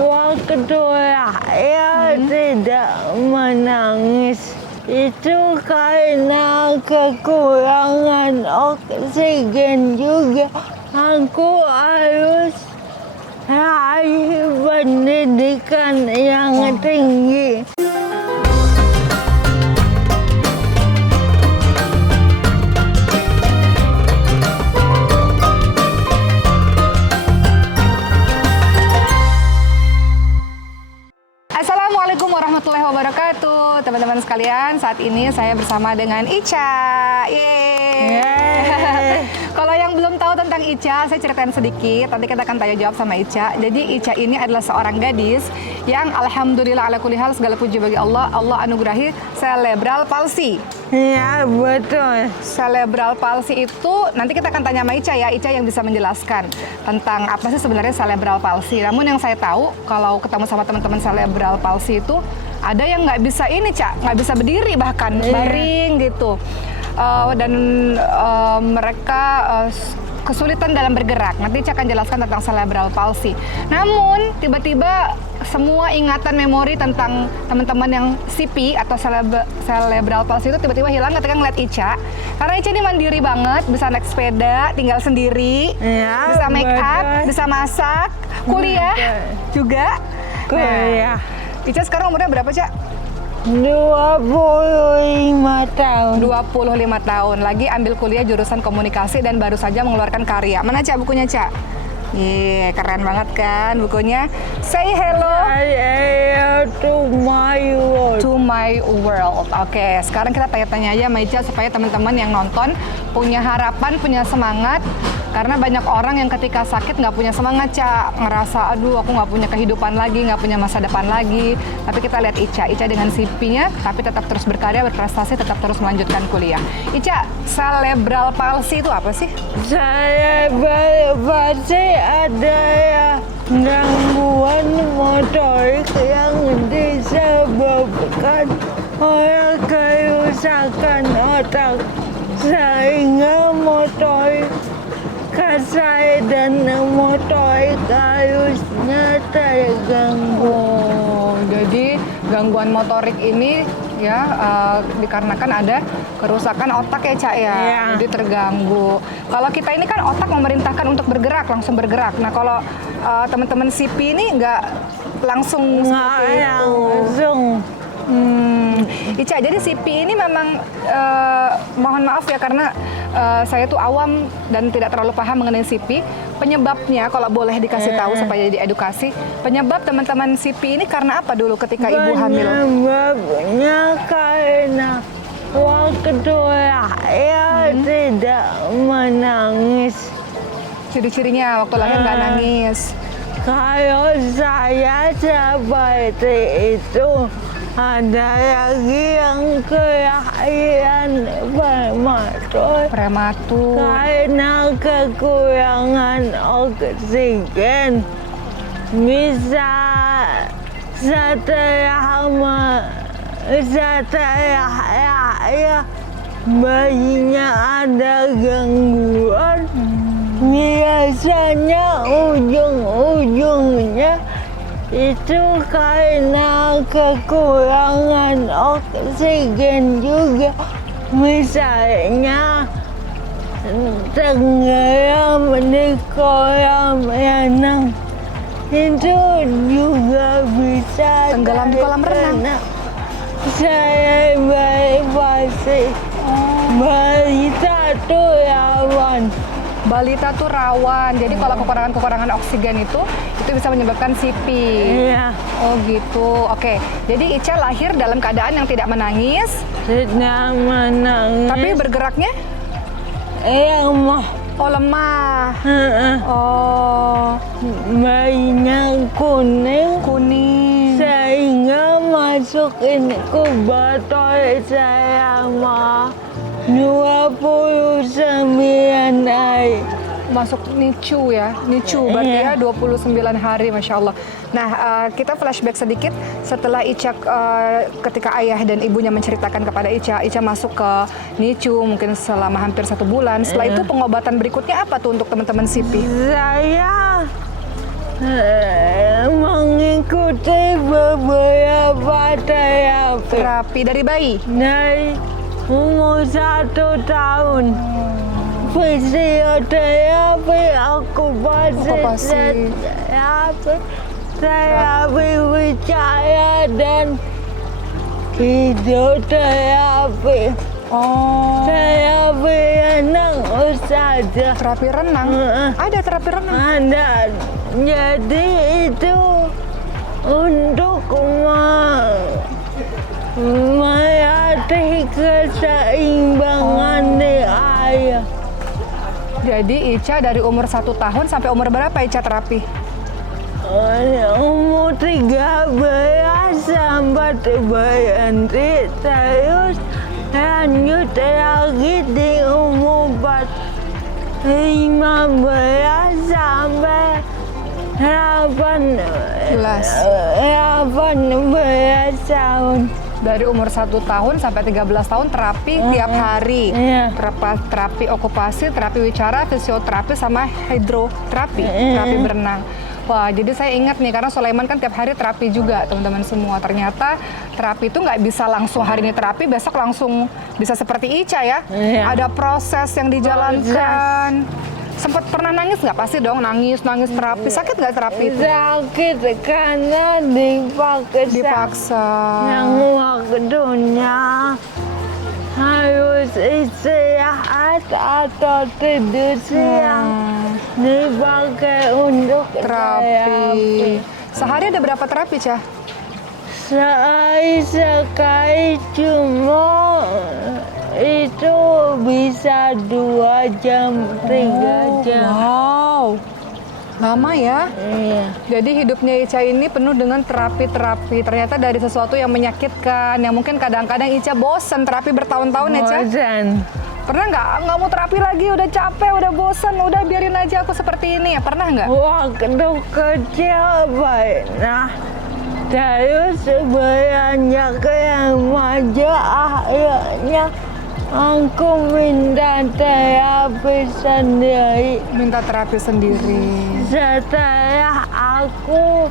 waktu saya tidak menangis itu karena kekurangan oksigen juga. Aku harus raih pendidikan yang tinggi. Assalamualaikum warahmatullahi wabarakatuh, teman-teman sekalian. Saat ini saya bersama dengan Ica. Yeay. Kalau yang belum tahu tentang Ica, saya ceritain sedikit. Nanti kita akan tanya jawab sama Ica. Jadi Ica ini adalah seorang gadis yang alhamdulillah ala kulli hal, segala puji bagi Allah. Allah anugerahi cerebral palsy. Ya betul. Cerebral palsy itu nanti kita akan tanya sama Ica ya. Ica yang bisa menjelaskan tentang apa sih sebenarnya cerebral palsy. Namun yang saya tahu kalau ketemu sama teman-teman cerebral palsy itu ada yang nggak bisa ini, Cak, nggak bisa berdiri bahkan baring gitu. Dan mereka kesulitan dalam bergerak. Nanti Cak akan jelaskan tentang cerebral palsy. Namun tiba-tiba semua ingatan memori tentang teman-teman yang CP atau cerebral palsy itu tiba-tiba hilang ketika ngeliat Ica. Karena Ica ini mandiri banget, bisa naik sepeda, tinggal sendiri, bisa make up, bisa masak, kuliah juga. Kuliah. Ica sekarang umurnya berapa, Cak? 25 tahun. 25 tahun. Lagi ambil kuliah jurusan komunikasi dan baru saja mengeluarkan karya. Mana, Cak, bukunya, Cak? Keren banget kan bukunya. Say hello to my world. To my world. Oke, sekarang kita tanya-tanya aja sama Ica supaya teman-teman yang nonton punya harapan, punya semangat. Karena banyak orang yang ketika sakit nggak punya semangat, Ca. Ngerasa, aduh aku nggak punya kehidupan lagi, nggak punya masa depan lagi. Tapi kita lihat Ica dengan CP-nya, tapi tetap terus berkarya, berprestasi, tetap terus melanjutkan kuliah. Ica, cerebral palsy itu apa sih? Cerebral palsy adalah gangguan motorik yang disebabkan oleh kerusakan otak sehingga motorik kasar dan motorik halusnya terganggu. Jadi gangguan motorik ini ya dikarenakan ada kerusakan otak ya, Cak ya. Jadi terganggu. Kalau kita ini kan otak memerintahkan untuk bergerak, langsung bergerak. Nah kalau teman-teman CP ini nggak langsung seperti itu. Langsung. Ica, jadi CP ini memang mohon maaf ya karena saya tuh awam dan tidak terlalu paham mengenai CP. Penyebabnya kalau boleh dikasih tahu supaya jadi edukasi. Penyebab teman-teman CP ini karena apa dulu ketika ibu hamil? Penyebabnya karena waktu saya tidak menangis. Ciri-cirinya waktu lahir nggak nangis. Kalau saya seperti itu, ada lagi yang kelahiran prematur karena kekurangan oksigen. Bisa setelah lahir bayinya ada gangguan. Biasanya ujung-ujungnya itu karena kekurangan oksigen juga, misalnya tenggelam di kolam renang itu juga bisa tenggelam di kolam renang. Cerebral palsy. Balita tuh rawan. Balita tuh rawan. Jadi kalau kekurangan oksigen itu bisa menyebabkan CP. Iya. Oh gitu. Oke. Jadi Ica lahir dalam keadaan yang tidak menangis. Tidak menangis. Tapi bergeraknya? Lemah. Oh lemah. Oh. Bayinya kuning. Sehingga masukin inkubator selama 29 hari. Masuk NICU ya, NICU berarti ya 29 hari, Masya Allah. Nah, kita flashback sedikit setelah Ica ketika ayah dan ibunya menceritakan kepada Ica masuk ke NICU mungkin selama hampir 1 bulan. Setelah itu pengobatan berikutnya apa tuh untuk teman-teman CP? Saya mengingat mengikuti beberapa terapi Terapi dari bayi. dari umur 1 tahun. Fisioterapi, okupasi terapi, terapi bicara, dan hidroterapi. Oh, Terapi renang saja. terapi renang. Ada terapi renang. Ada. Jadi itu untuk melatih keseimbangan di air. Jadi Ica dari umur 1 tahun sampai umur berapa Ica terapi? Umur 13 sampai berhenti, terus lanjut lagi di umur 15 sampai 18 tahun. Dari umur 1 tahun sampai 13 tahun terapi tiap hari. Iya. Terapi okupasi, terapi wicara, fisioterapi, sama hidroterapi, terapi berenang. Wah, jadi saya ingat nih, karena Sulaiman kan tiap hari terapi juga, teman-teman semua. Ternyata terapi itu nggak bisa langsung hari ini terapi, besok langsung bisa seperti Ica ya. Iya. Ada proses yang dijalankan. Sempat pernah nangis nggak? Pasti dong, nangis terapi. Sakit nggak terapi itu? Sakit karena Dipaksa. yang waktunya harus istirahat atau tidur siang dipakai untuk Terapi. Sehari ada berapa terapi, Cah? Sehari sekali, cuma itu bisa 2 jam, 3 jam. Wow, lama ya. Iya. Jadi hidupnya Ica ini penuh dengan terapi-terapi. Ternyata dari sesuatu yang menyakitkan, yang mungkin kadang-kadang Ica bosan terapi bertahun-tahun ya, Cah? Bosan. Pernah nggak mau terapi lagi, udah capek, udah bosan, udah biarin aja aku seperti ini ya? Pernah nggak? Waktu kecil pernah. Terus beranjak yang maju, akhirnya aku minta terapi sendiri. Minta terapi sendiri. Setelah aku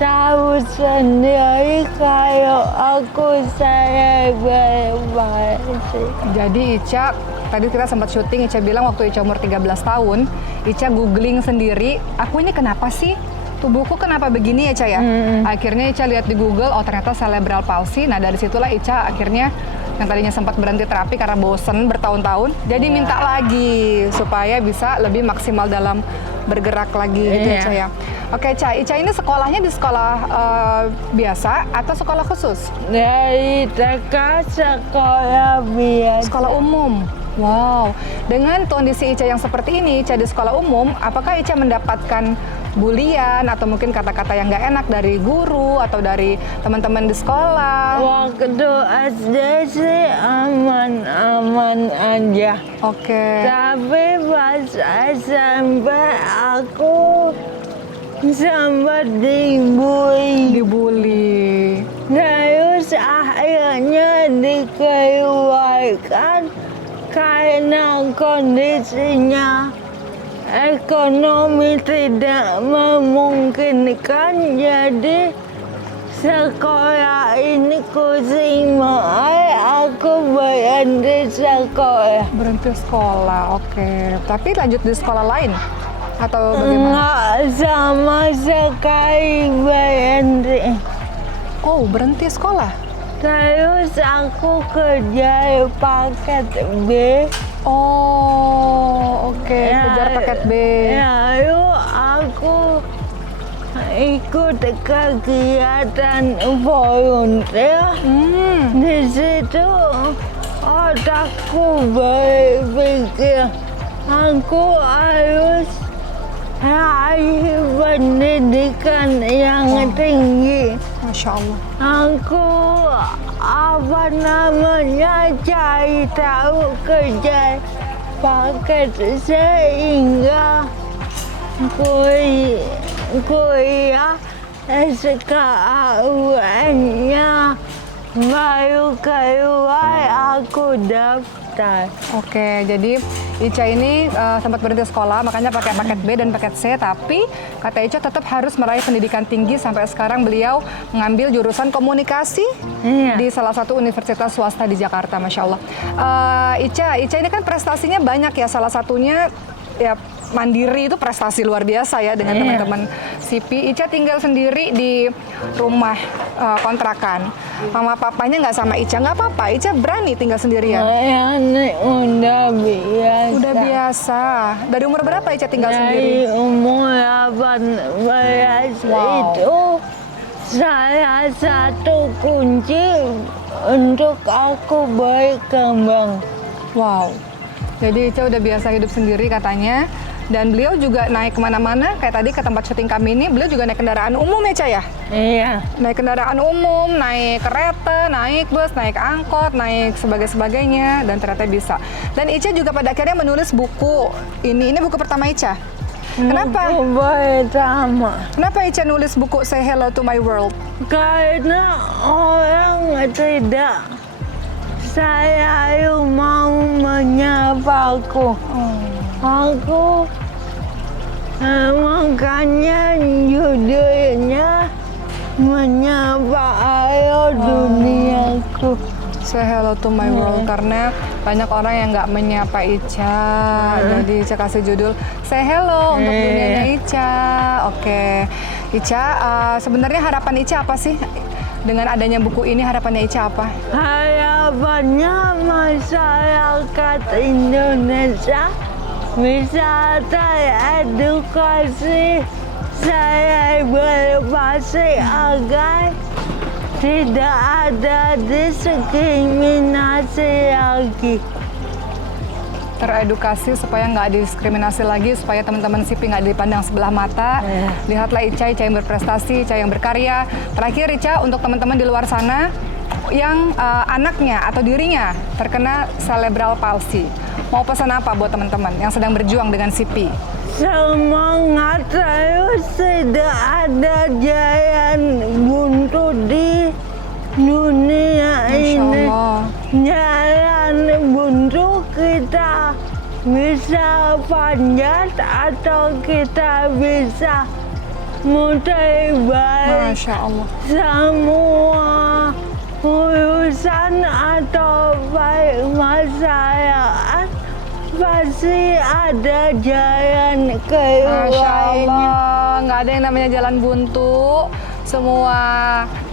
tahu sendiri kalau aku cerebral palsy. Jadi Ica, tadi kita sempat syuting, Ica bilang waktu Ica umur 13 tahun, Ica googling sendiri, aku ini kenapa sih? Tubuhku kenapa begini ya, Ica ya? Akhirnya Ica lihat di Google, oh ternyata cerebral palsy. Nah dari situlah Ica akhirnya yang tadinya sempat berhenti terapi karena bosen bertahun-tahun, jadi minta lagi supaya bisa lebih maksimal dalam bergerak lagi gitu ya, Ica ya. Oke, Ica, Ica ini sekolahnya di sekolah biasa atau sekolah khusus? Dari TK sekolah biasa. Sekolah umum. Wow, dengan kondisi Ica yang seperti ini, Ica di sekolah umum, apakah Ica mendapatkan bulian atau mungkin kata-kata yang nggak enak dari guru atau dari teman-teman di sekolah? Waktu SD sih aman-aman aja. Oke. Tapi pas SMP aku sempat dibully. Dibully. Terus akhirnya dikeluarkan karena kondisinya ekonomi tidak memungkinkan, jadi sekolah ini kucing mahal, aku berhenti sekolah. Berhenti sekolah, oke. Tapi lanjut di sekolah lain atau bagaimana? Nggak sama sekali berhenti. Oh, berhenti sekolah. Terus aku kerja paket B. Oh, oke. Kejar paket B. Lalu aku ikut kegiatan volunteer. Di situ otakku berpikir aku harus raih pendidikan yang tinggi. Masya Allah. Aku cari tahu kerja paket sehingga kuliah SKAUN-nya baru keluar, aku daftar. Oke, jadi Ica ini sempat berhenti sekolah, makanya pakai paket B dan paket C, tapi kata Ica tetap harus meraih pendidikan tinggi. Sampai sekarang beliau mengambil jurusan komunikasi di salah satu universitas swasta di Jakarta, Masya Allah. Ica ini kan prestasinya banyak ya, salah satunya ya mandiri itu prestasi luar biasa ya dengan teman-teman SIPI. Ica tinggal sendiri di rumah kontrakan. Mama papanya nggak sama Ica, nggak apa-apa. Ica berani tinggal sendirian. Udah biasa. Udah biasa. Dari umur berapa Ica tinggal Dari sendiri? umur 18 itu salah satu kunci untuk aku berkembang. Wow. Jadi Ica udah biasa hidup sendiri katanya. Dan beliau juga naik kemana-mana, kayak tadi ke tempat syuting kami ini, beliau juga naik kendaraan umum ya, Ca ya? Iya. Naik kendaraan umum, naik kereta, naik bus, naik angkot, naik sebagainya, dan ternyata bisa. Dan Ica juga pada akhirnya menulis buku. Ini buku pertama Ica. Kenapa? Buku pertama. Kenapa Ica nulis buku Say Hello to My World? Karena orang tidak selalu mau menyapaku. Aku makanya judulnya menyapa ayo duniaku. Say hello to my world, karena banyak orang yang nggak menyapa Ica. Jadi Ica kasih judul Say hello untuk dunianya Ica. Oke. Ica, sebenarnya harapan Ica apa sih? Dengan adanya buku ini harapannya Ica apa? Harapannya masyarakat Indonesia bisa teredukasi, saya berpasti agar tidak ada diskriminasi lagi. Teredukasi supaya nggak diskriminasi lagi, supaya teman-teman SIPI nggak dipandang sebelah mata. Lihatlah Ica yang berprestasi, Ica yang berkarya. Terakhir Ica, untuk teman-teman di luar sana yang anaknya atau dirinya terkena cerebral palsy, mau pesan apa buat teman-teman yang sedang berjuang dengan SIPI? Semangat terus, tidak ada jalan buntu di dunia ini. Jalan buntu kita bisa panjat atau kita bisa muter balik. Masya Allah. Semua urusan atau masyarakat pasti ada jalan Masya keluarnya. Allah, nggak ada yang namanya jalan buntu. Semua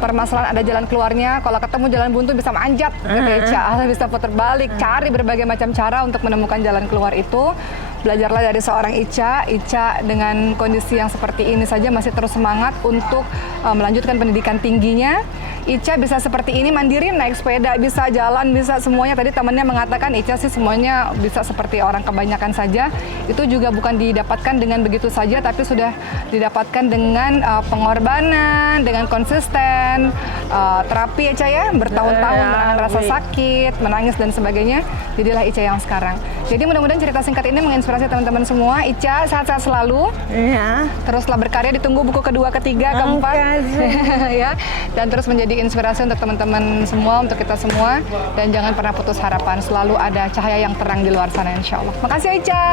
permasalahan ada jalan keluarnya. Kalau ketemu jalan buntu bisa manjat, kata Ica, bisa putar balik, cari berbagai macam cara untuk menemukan jalan keluar itu. Belajarlah dari seorang Ica. Ica dengan kondisi yang seperti ini saja masih terus semangat untuk melanjutkan pendidikan tingginya. Ica bisa seperti ini mandiri, naik sepeda, bisa jalan, bisa semuanya. Tadi temannya mengatakan Ica sih semuanya bisa seperti orang kebanyakan saja. Itu juga bukan didapatkan dengan begitu saja, tapi sudah didapatkan dengan pengorbanan, dengan konsisten, terapi Ica ya, bertahun-tahun menahan rasa sakit, menangis dan sebagainya. Jadilah Ica yang sekarang. Jadi mudah-mudahan cerita singkat ini menginspirasi teman-teman semua. Ica sehat-sehat selalu. Ya. Teruslah berkarya, ditunggu buku kedua, ketiga, keempat, ya. Dan terus menjadi inspirasi untuk teman-teman semua, untuk kita semua. Dan jangan pernah putus harapan. Selalu ada cahaya yang terang di luar sana, insya Allah. Makasih Ica.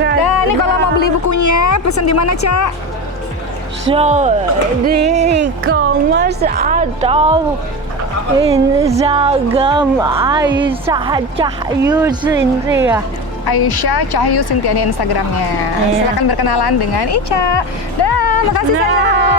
Dan ini kalau mau beli bukunya, pesen di mana, Ca? So, di e-commerce atau Instagram Aisyah Cahyu Sintia. Aisyah Cahyu Sintia di Instagramnya. Silakan berkenalan dengan Ica. Dan makasih sayang.